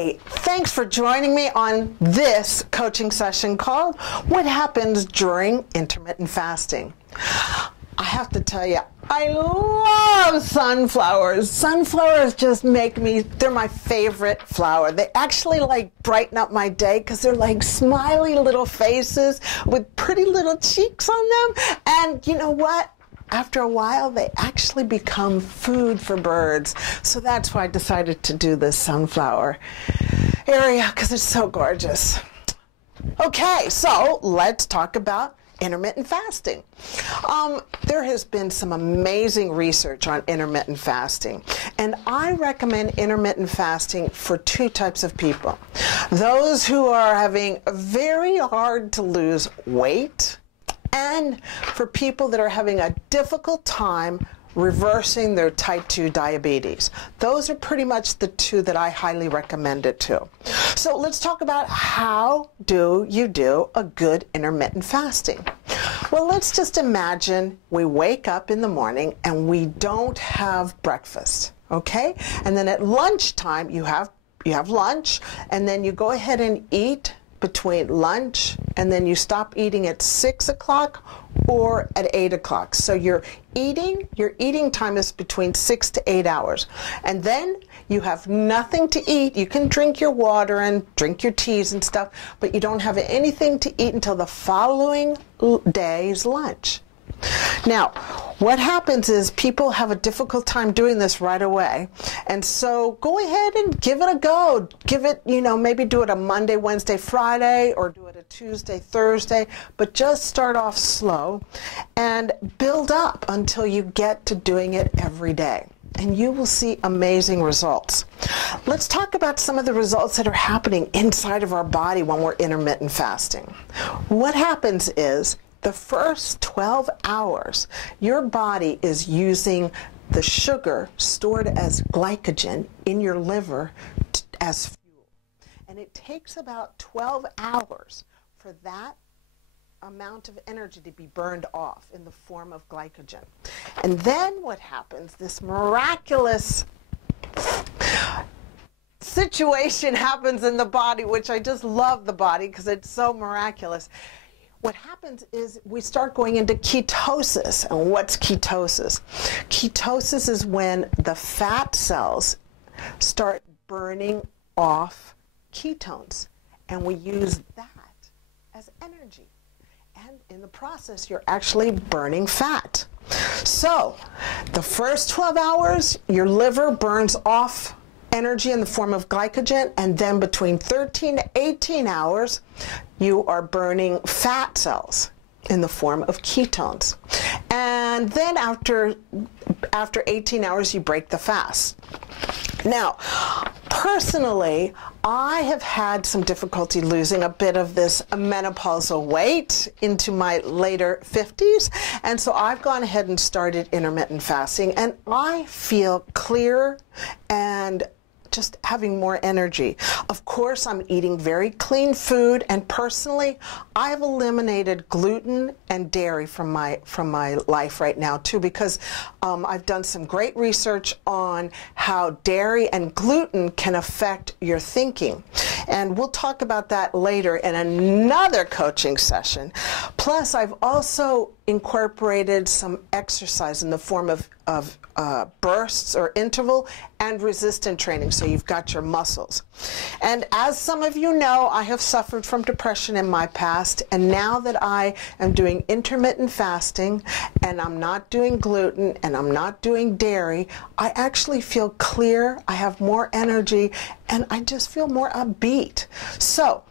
Hey, thanks for joining me on this coaching session called What Happens During Intermittent Fasting. I have to tell you, I love sunflowers. Sunflowers just make me, they're my favorite flower. They actually like brighten up my day because they're like smiley little faces with pretty little cheeks on them. And you know what? After a while, they actually become food for birds. So that's why I decided to do this sunflower area, because it's so gorgeous. Okay, so let's talk about intermittent fasting. There has been some amazing research on intermittent fasting, and I recommend intermittent fasting for two types of people. Those who are having very hard to lose weight, and for people that are having a difficult time reversing their type 2 diabetes. Those are pretty much the two that I highly recommend it to. So let's talk about how do you do a good intermittent fasting. Well, let's just imagine we wake up in the morning and we don't have breakfast, okay? And then at lunchtime you have lunch, and then you go ahead and eat between lunch, and then you stop eating at 6 o'clock or at 8 o'clock. So your eating time is between 6 to 8 hours. And then you have nothing to eat. You can drink your water and drink your teas and stuff, but you don't have anything to eat until the following day's lunch. Now, what happens is people have a difficult time doing this right away. And so go ahead and give it a go. Give it, maybe do it a Monday, Wednesday, Friday, or do it a Tuesday, Thursday, but just start off slow and build up until you get to doing it every day. And you will see amazing results. Let's talk about some of the results that are happening inside of our body when we're intermittent fasting. What happens is, the first 12 hours, your body is using the sugar stored as glycogen in your liver as fuel. And it takes about 12 hours for that amount of energy to be burned off in the form of glycogen. And then what happens, this miraculous situation happens in the body, which I just love the body because it's so miraculous. What happens is we start going into ketosis. And what's ketosis? Ketosis is when the fat cells start burning off ketones, and we use that as energy. And in the process, you're actually burning fat. So the first 12 hours, your liver burns off energy in the form of glycogen, and then between 13 to 18 hours, you are burning fat cells in the form of ketones. And then after 18 hours, you break the fast. Now, personally, I have had some difficulty losing a bit of this menopausal weight into my later 50s, and so I've gone ahead and started intermittent fasting, and I feel clear and just having more energy. Of course, I'm eating very clean food, and personally, I've eliminated gluten and dairy from my life right now too, because I've done some great research on how dairy and gluten can affect your thinking. And we'll talk about that later in another coaching session. Plus, I've also incorporated some exercise in the form of bursts or interval and resistant training, so you've got your muscles. And as some of you know, I have suffered from depression in my past, and now that I am doing intermittent fasting and I'm not doing gluten and I'm not doing dairy, I actually feel clear, I have more energy, and I just feel more upbeat. So,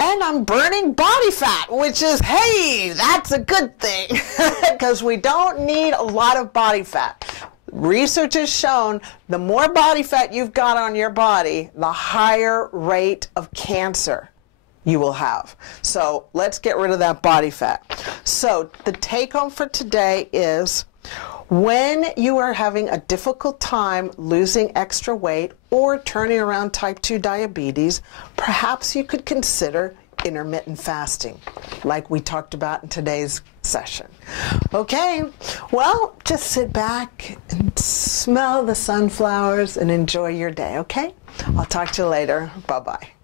and I'm burning body fat, which is, hey, that's a good thing, because we don't need a lot of body fat. Research has shown the more body fat you've got on your body, the higher rate of cancer you will have. So let's get rid of that body fat. So the take home for today is, when you are having a difficult time losing extra weight or turning around type 2 diabetes, perhaps you could consider intermittent fasting, like we talked about in today's session. Okay, well, just sit back and smell the sunflowers and enjoy your day, okay? I'll talk to you later. Bye-bye.